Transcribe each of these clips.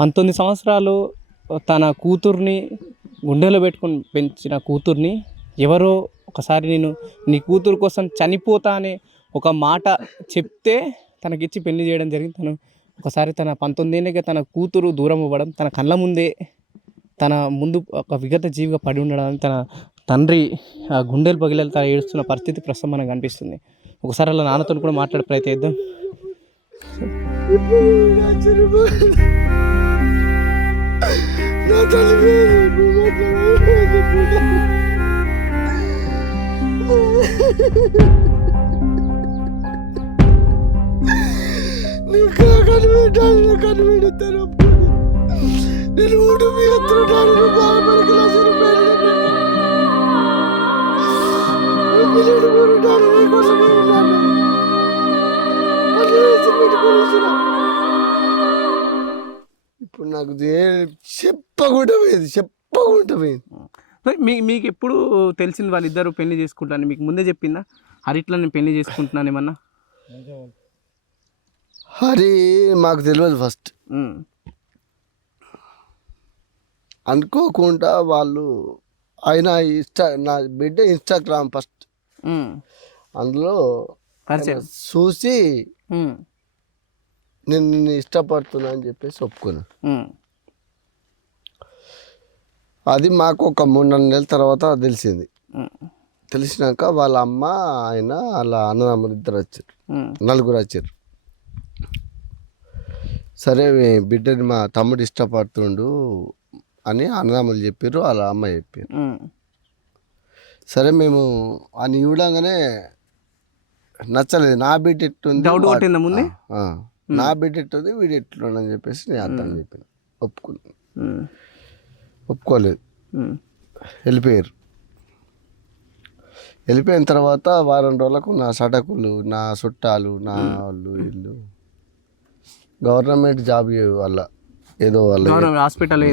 19 సంవత్సరాలు తన కూతుర్ని గుండెలో పెట్టుకొని పెంచిన కూతుర్ని ఎవరో ఒకసారి నేను నీ కూతురు కోసం చనిపోతా అనే ఒక మాట చెప్తే తనకిచ్చి పెళ్లి చేయడం జరిగింది. తను ఒకసారి తన 19 ఏళ్ళకే తన కూతురు దూరం అవ్వడం, తన కళ్ళ ముందే తన ముందు ఒక విగత జీవిగా పడి ఉండడం, తన తండ్రి గుండెలు పగిలేలా ఏడుస్తున్న పరిస్థితి ప్రస్తుతం మనకు కనిపిస్తుంది. ఒకసారి అలా నాన్నతో కూడా మాట్లాడే ప్రయత్నం చేద్దాం. ఇప్పుడు నాకు చెప్పకుండా పోయింది. మీకు ఎప్పుడు తెలిసింది వాళ్ళిద్దరు పెళ్లి చేసుకుంటాను? మీకు ముందే చెప్పిందా హరిట్లా నేను పెళ్లి చేసుకుంటున్నాను ఏమన్నా? హరి మాకు తెలియదు. ఫస్ట్ అనుకోకుండా వాళ్ళు ఆయన నా బిడ్డ ఇన్స్టాగ్రామ్ ఫస్ట్ అందులో చూసి నేను నిన్ను ఇష్టపడుతున్నా అని చెప్పేసి ఒప్పుకున్నాను. అది మాకు ఒక 3-4 నెలల తర్వాత తెలిసింది. తెలిసినాక వాళ్ళ అమ్మ ఆయన అలా అన్నదమ్ములు ఇద్దరు వచ్చారు, 4 వచ్చారు. సరే బిడ్డని మా తమ్ముడు ఇష్టపడుతుండు అని అన్నదమ్ములు చెప్పారు, వాళ్ళ అమ్మ చెప్పారు. సరే మేము అని ఇవ్వడంగానే నచ్చలేదు. నా బిడ్డ ఎట్టుంది, నా బిడ్డ ఎట్టుంది, వీడు ఎట్లుండని చెప్పేసి నేను అర్థం చెప్పాను. ఒప్పుకోలేదు. వెళ్ళిపోయిన తర్వాత వారం రోజులకు నా సటకులు, నా చుట్టాలు, నా వాళ్ళు వీళ్ళు గవర్నమెంట్ జాబ్ వల్ల ఏదో వాళ్ళ హాస్పిటల్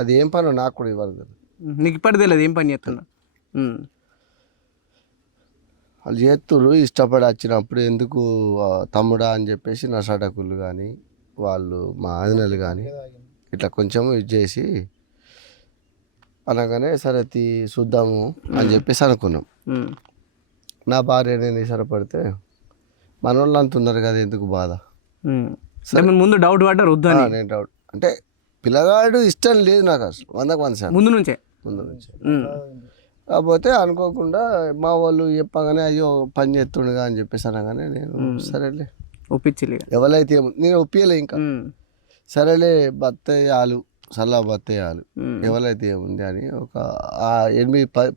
అది ఏం పని నాకు కూడా ఇవ్వదు. నీకు ఇప్పటి తెలియదు ఏం పని చేస్తున్నా. వాళ్ళు చేస్తుర్రు ఇష్టపడి వచ్చినప్పుడు ఎందుకు తమ్ముడా అని చెప్పేసి నా సటకులు కానీ వాళ్ళు మా ఆదినలు కానీ ఇట్లా కొంచెం ఇది చేసి అనగానే సరే చూద్దాము అని చెప్పేసి అనుకున్నాం. నా భార్య నేను ఇష్టపడితే మన వాళ్ళు అంత ఉన్నారు కదా, ఎందుకు బాధ. ముందు డౌట్ పడ్డారు వద్దా? నేను డౌట్ అంటే పిల్లగాడు ఇష్టం లేదు నాకు అసలు 100% ముందు నుంచే. కాకపోతే అనుకోకుండా మా వాళ్ళు చెప్పగానే అయ్యో పని చేస్తుండగా అని చెప్పేసి అనగానే నేను సరేలే ఒప్పించలే. ఎవరైతే నేను ఒప్పియలే ఇంకా. సరేలే బత్తయ్యాలు సల్లా బత్తయ్యాలు ఎవరైతే ఏముంది అని ఒక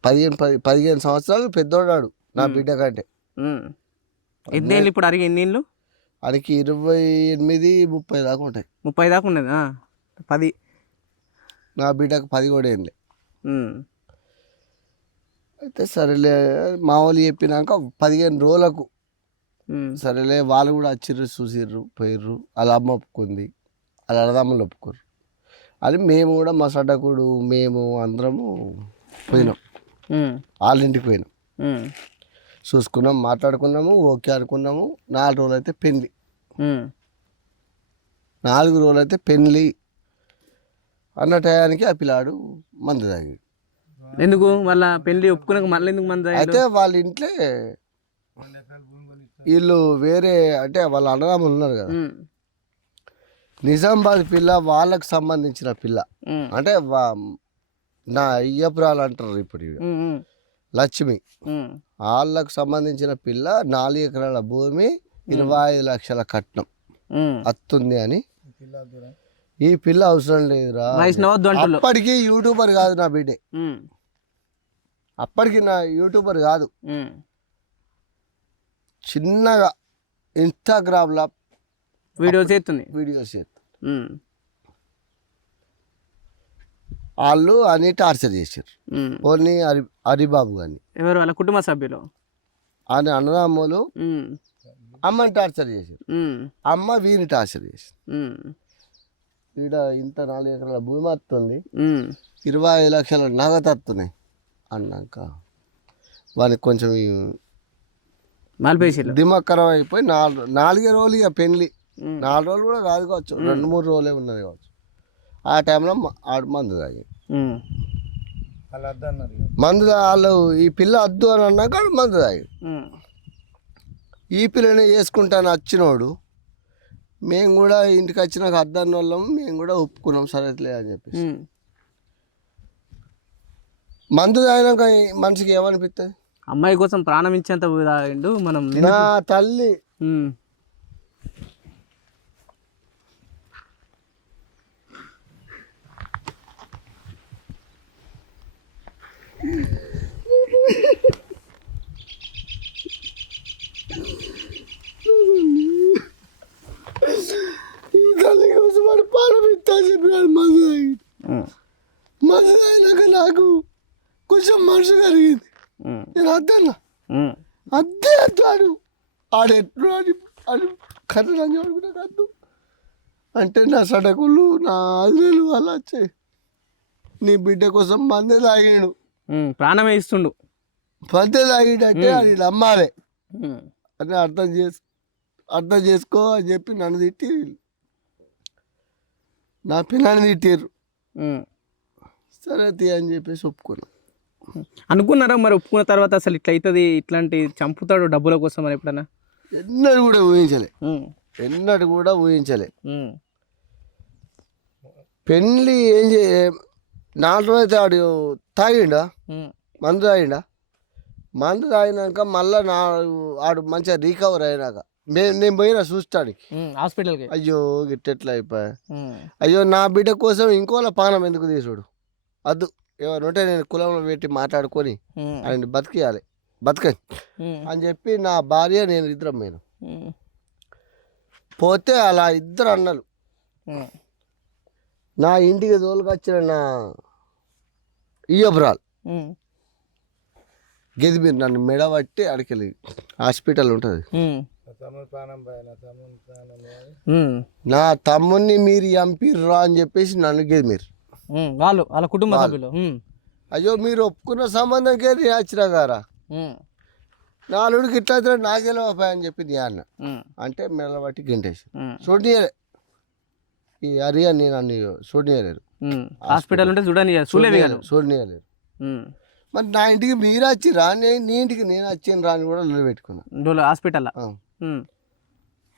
15 సంవత్సరాలు పెద్దోడాడు నా బిడ్డ కంటే. ఎన్నేళ్ళు ఇప్పుడు అడిగి? ఎన్నేళ్ళు అడికి? 28-30 దాకా ఉంటాయి. 30 దాకా ఉన్నది. 10 నా బిడ్డకు 10 కూడా ఏంలే. అయితే సరేలే మా వాళ్ళు చెప్పినాక 15 రోజులకు సరేలే వాళ్ళు కూడా వచ్చిర్రు, చూసిర్రు, పోయిర్రు. వాళ్ళ అమ్మ ఒప్పుకుంది, వాళ్ళ అన్నదమ్ములు ఒప్పుకోరు అని మేము కూడా మా సడ్డకుడు మేము అందరము పోయినాం. వాళ్ళ ఇంటికి పోయినాం, చూసుకున్నాం, మాట్లాడుకున్నాము, ఓకే అనుకున్నాము. 4 రోజులు అయితే పెళ్ళి, 4 రోజులు అయితే పెళ్ళి అన్న టయానికి ఆ పిల్లాడు మందు తాగాడు. ఎందుకు మళ్ళీ పెళ్ళి ఒప్పుకున్నాక మళ్ళీ ఎందుకు మందు? అయితే వాళ్ళ ఇంట్లో వీళ్ళు వేరే అంటే వాళ్ళ అన్నదమ్ములు ఉన్నారు కదా, నిజామాబాద్ పిల్ల వాళ్ళకు సంబంధించిన పిల్ల అంటే నా అయ్యపురాలు అంటారు ఇప్పుడు లక్ష్మి, వాళ్ళకు సంబంధించిన పిల్ల 4 ఎకరాల భూమి 25 లక్షల కట్నం అత్తుంది అని. ఈ పిల్ల అవసరం లేదురా. అప్పటికి యూట్యూబర్ కాదు నా బిడ్డే, అప్పటికి నా యూట్యూబర్ కాదు, చిన్నగా ఇన్స్టాగ్రామ్లో వీడియోస్ చేస్తుంది. వాళ్ళు అని టార్చర్ చేశారు. ఓన్లీ హరిబాబు కానీ ఎవరు వాళ్ళ కుటుంబ సభ్యులు అని అన్నదమ్ములు అమ్మని టార్చర్ చేశారు. అమ్మ వీని టార్చర్ చేసింది. ఈడ ఇంత 4 ఎకరాల భూమి వస్తుంది, 25 లక్షల నగదు వస్తున్నాయి అన్నాక వానికి కొంచెం దిమాగ్ ఖరాబ్ అయిపోయి 4 రోజులు ఇక పెళ్ళి. 4 రోజులు కూడా కాదు కావచ్చు, 2-3 రోజులే ఉన్నది కావచ్చు. ఆ టైంలో ఆడు మందు తాగి ఉమ్. మందు వాళ్ళు ఈ పిల్ల వద్దు అని అన్నాక ఆడు మందు తాగి ఉమ్. ఈ పిల్లని వేసుకుంటాను వచ్చినోడు మేము కూడా ఇంటికి వచ్చినాక అద్దాన్ని వాళ్ళం మేము కూడా ఒప్పుకున్నాం సరేలే అని చెప్పేసి. ఉమ్. మందు తాగినాక మనిషికి ఏమనిపిస్తుంది? అమ్మాయి కోసం ప్రాణం ఇచ్చేంత తాగిండు మనం. నా తల్లి ఉమ్. ఈ తల్లి కోసం వాడు ప్రాణం ఇస్తా చెప్పినాడు. మందు తాగి ఉమ్. మందు తాగినాక నాకు కొంచెం మనసు కలిగింది. ఉమ్. నేను అద్దన్నా ఉమ్. అద్దే అద్దాడు ఆడు ఎట్లు అని కర్రని చూడుకుంటా కద్దు అంటే నా సడకులు నా అదిలు అలా వచ్చాయి. నీ బిడ్డ కోసం మందే తాగిండు, ఉమ్. ప్రాణమే ఇస్తుండు. మందే తాగిండంటే అది నమ్మాలి ఉమ్. అని అర్థం చేసుకో అని చెప్పి నన్ను తిట్టి నా పిల్లని తిట్టారు. ఉమ్. సరే తీ అని చెప్పేసి ఒప్పుకున్నా. అనుకున్నారా మరి ఒప్పుకున్న తర్వాత అసలు ఇట్లా అవుతుంది, ఇట్లాంటి చంపుతాడు డబ్బుల కోసం అని ఎప్పుడన్నా? ఎన్నడూ కూడా ఊహించలే, ఉమ్. ఎన్నడూ కూడా ఊహించలే. ఉమ్. పెళ్ళి ఏం 4 రోజులు అయితే ఆడు తాగిండా, ఉమ్. మందు తాగిండా. మందు తాగినాక మళ్ళీ ఆడు మంచిగా రికవర్ అయినాక నేను పోయినా చూస్తానికి. హాస్పిటల్కి. అయ్యో గిట్టెట్లా అయిపోయా, ఉమ్. అయ్యో నా బిడ్డ కోసం ఇంకోలా పానం ఎందుకు తీసుడు, వద్దు ఏమైనా ఉంటే నేను కులంలో పెట్టి మాట్లాడుకొని ఉమ్. ఆయన బతికియాలి, బతకని ఉమ్. అని చెప్పి నా భార్య నేను ఇద్దరం పోయినాం. ఉమ్. పోతే అలా ఇద్దరు అన్నలు ఉమ్. నా ఇంటికి తోలుకొచ్చిన నా ఇయ్యబ్రాల్ ఉమ్. గెదిమి నన్ను మెడబట్టి అడికెళ్ళి హాస్పిటల్ ఉంటుంది. ఉమ్. ఉమ్. నా తమ్ముడిని మీరు చంపిర్రా అని చెప్పేసి నన్ను గెదిమిరు ఉమ్. వాళ్ళ కుటుంబ సభ్యులు. ఉమ్. అయ్యో మీరు ఒప్పుకున్న సంబంధంకే రియాచిరా గారా, ఉమ్. నా అల్లుడికి ఇట్లా అయితే నాకు తెలియపాయ అని చెప్పి నీ అన్న ఉమ్. అంటే మెడబట్టి గెంటేసి ఉమ్. చూడనీయలే. ఈ హరియా నేను నన్ను చూడనీయలేరు, ఉమ్. హాస్పిటల్ ఉంటే చూడలేవి కాదు. చూడనీయలేరు. ఉమ్. మరి నా ఇంటికి మీరు వచ్చిరా, నీ ఇంటికి నేను వచ్చాను రాని కూడా నిలబెట్టుకున్నా హాస్పిటల్.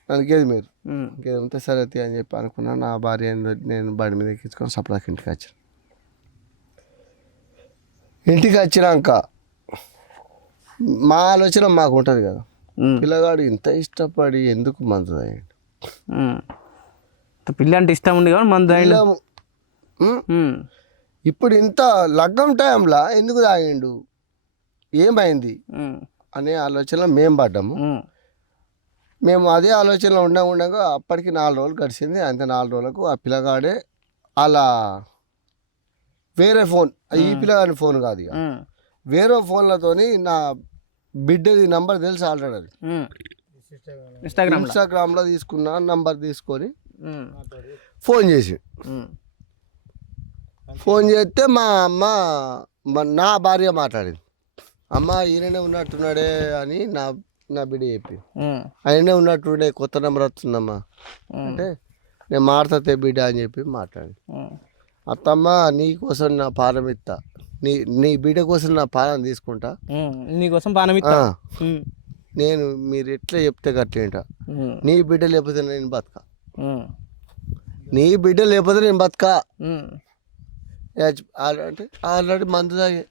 నన్ను గేది మీరు ఉమ్. గేదంతా సరే అని చెప్పి అనుకున్నా. నా భార్య నేను బండి మీద ఎక్కించుకొని సపడాకి ఇంటికి వచ్చాను. ఇంటికి వచ్చినాక మా ఆలోచన మాకు ఉంటుంది కదా, ఉమ్. పిల్లగాడు ఇంత ఇష్టపడి ఎందుకు మందు తాగాడు. ఉమ్. పిల్ల అంటే ఇష్టం ఉంది కాబట్టి మందు తాగిండు. పిల్లము, ఉమ్. ఇప్పుడు ఇంత లగ్గం టైంలో ఎందుకు తాగిండు, ఏమైంది ఉమ్. అనే ఆలోచనలో మేము పడ్డాము. ఉమ్. మేము అదే ఆలోచనలో ఉండగా అప్పటికి 4 రోజులు గడిచింది. అంతే 4 రోజులకు ఆ పిల్లగాడే అలా వేరే ఫోన్, ఈ పిల్లగాడి ఫోన్ కాదు ఇక, ఉమ్. వేరే ఫోన్లతోని నా బిడ్డది నంబర్ తెలిసి ఆల్రెడీ అది ఉమ్. ఇన్స్టాగ్రామ్లో తీసుకున్న నంబర్ తీసుకొని ఉమ్. ఫోన్ చేసి ఉమ్. ఫోన్ చేస్తే మా అమ్మ నా భార్య మాట్లాడింది. అమ్మ ఈయననే ఉన్నట్టున్నాడే అని నా బిడ్డ చెప్పి, ఉమ్. ఆయననే ఉన్నట్టుండే కొత్త నెంబర్ వస్తుందమ్మా అంటే నేను మాట్లాడితే బిడ్డ అని చెప్పి మాట్లాడి, ఉమ్. అత్తమ్మ నీకోసం నా పానం ఇస్తా, నీ బిడ్డ కోసం నా పానం తీసుకుంటా, నీకోసం పానం ఇస్తా. నేను మీరు ఎట్లా చెప్తే గట్లేంట, నీ బిడ్డ లేకపోతే నేను బతకా, నీ బిడ్డ లేకపోతే నేను బతకా అంటే ఆల్రెడీ మందు తాగే,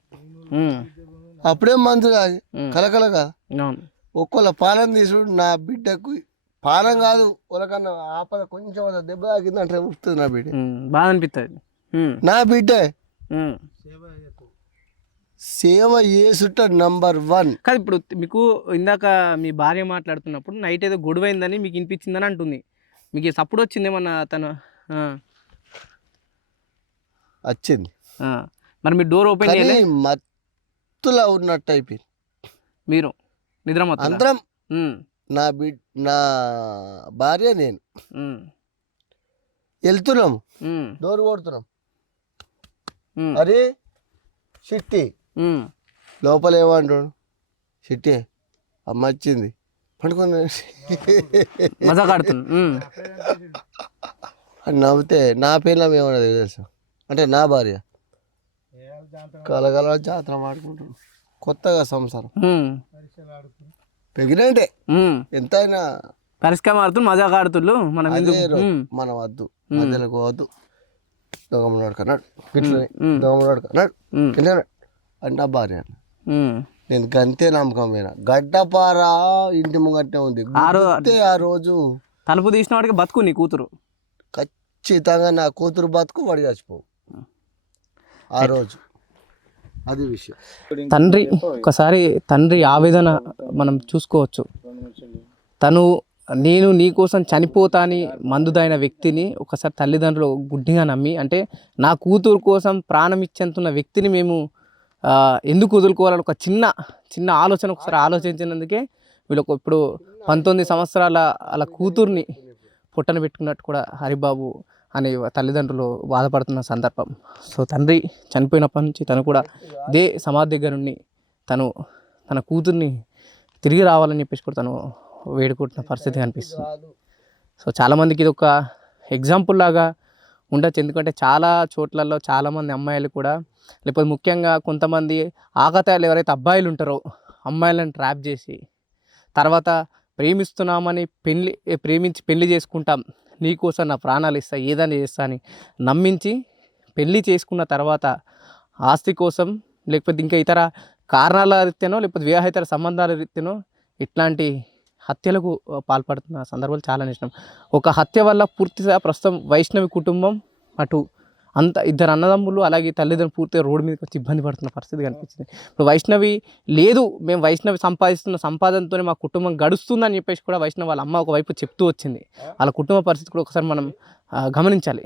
అప్పుడే మందు తాగి కలకలగా ఒక్కొక్క పానం తీసుడు. నా బిడ్డకు పానం కాదు ఒలకన్నా ఆపద కొంచెం దెబ్బ తాకింది అంటే ఉపుతుంది నా బిడ్డ, బాగా అనిపిస్తుంది. నా బిడ్డ సేవ చేసుట నంబర్ 1 కాదు. ఇప్పుడు మీకు ఇందాక మీ భార్య మాట్లాడుతున్నప్పుడు నైట్ ఏదో గొడవైందని మీకు వినిపించిందని అంటుంది. మీకు సప్పుడు వచ్చిందేమన్నా తను? వచ్చింది. మరి మీరు డోర్ ఓపెన్ చేయలే? మత్తులా ఉన్నట్టు అయిపోయింది. మీరు నిద్రమత్తు అందరం నా భార్య నేను వెళ్తున్నాము, డోర్ కొడుతున్నాం. అరే చిట్టి లోపల ఏమంటాడు, చిట్టి అమ్మ వచ్చింది పండుకొని అని నవ్వితే నా పిల్లం ఏమన్నా తెలుసా అంటే నా భార్య కలగల జాతర ఆడుకుంటారు కొత్తగా సంసారం ప్రెగ్నెంటే ఎంతైనా పరిష్కారం ఆడుతూ మజాగా ఆడుతుళ్ళు మనం అదే మనం వద్దు మధ్యలోకి వద్దు దొంగమున్నాడు కన్నాడు దొంగమున్నాడు కన్నాడు అని నా భార్య నేను గంతే నమ్మకం పోయినా గడ్డపార ఇంటి ముంగట్నే ఉంది ఆ రోజు తలుపు తీసిన వాడికి బతుకు నీ కూతురు ఖచ్చితంగా నా కూతురు బతుకు వాడి చచ్చిపోవు ఆ రోజు అది విషయం. తండ్రి ఒకసారి తండ్రి ఆవేదన మనం చూసుకోవచ్చు. తను నేను నీ కోసం చనిపోతా అని మందుదైన వ్యక్తిని ఒకసారి తల్లిదండ్రులు గుడ్డిగా నమ్మి అంటే నా కూతురు కోసం ప్రాణం ఇచ్చేంతున్న వ్యక్తిని మేము ఎందుకు వదులుకోవాలని ఒక చిన్న ఆలోచన ఒకసారి ఆలోచించినందుకే వీళ్ళకు ఇప్పుడు 19 సంవత్సరాల అలా కూతుర్ని పొట్టన పెట్టుకున్నట్టు కూడా హరిబాబు అనే తల్లిదండ్రులు బాధపడుతున్న సందర్భం. సో తండ్రి చనిపోయినప్పటి నుంచి తను కూడా ఇదే సమాధి దగ్గర నుండి తన కూతుర్ని తిరిగి రావాలని చెప్పేసి కూడా తను వేడుకుంటున్న పరిస్థితి కనిపిస్తుంది. సో చాలామందికి ఇది ఒక ఎగ్జాంపుల్ లాగా ఉండొచ్చు. ఎందుకంటే చాలా చోట్లలో చాలామంది అమ్మాయిలు కూడా లేకపోతే ముఖ్యంగా కొంతమంది ఆకతాయిలు ఎవరైతే అబ్బాయిలు ఉంటారో అమ్మాయిలను ట్రాప్ చేసి తర్వాత ప్రేమిస్తున్నామని ప్రేమించి పెళ్లి చేసుకుంటాం, నీకోసం నా ప్రాణాలు ఇస్తా, ఏదైనా చేస్తా అని నమ్మించి పెళ్లి చేసుకున్న తర్వాత ఆస్తి కోసం లేకపోతే ఇంకా ఇతర కారణాల రీత్యానో లేకపోతే వివాహేతర సంబంధాల రీత్యానో ఇట్లాంటి హత్యలకు పాల్పడుతున్న సందర్భాలు చాలా ఇష్టం. ఒక హత్య వల్ల పూర్తిగా ప్రస్తుతం వైష్ణవి కుటుంబం అటు ఇద్దరు అన్నదమ్ములు అలాగే తల్లిదండ్రులు పూర్తిగా రోడ్డు మీదకి వచ్చి ఇబ్బంది పడుతున్న పరిస్థితి కనిపించింది. ఇప్పుడు వైష్ణవి లేదు, మేము వైష్ణవి సంపాదిస్తున్న సంపాదనతోనే మా కుటుంబం గడుస్తుందని చెప్పేసి కూడా వైష్ణవి వాళ్ళ అమ్మ ఒకవైపు చెప్తూ వచ్చింది. వాళ్ళ కుటుంబ పరిస్థితి కూడా ఒకసారి మనం గమనించాలి.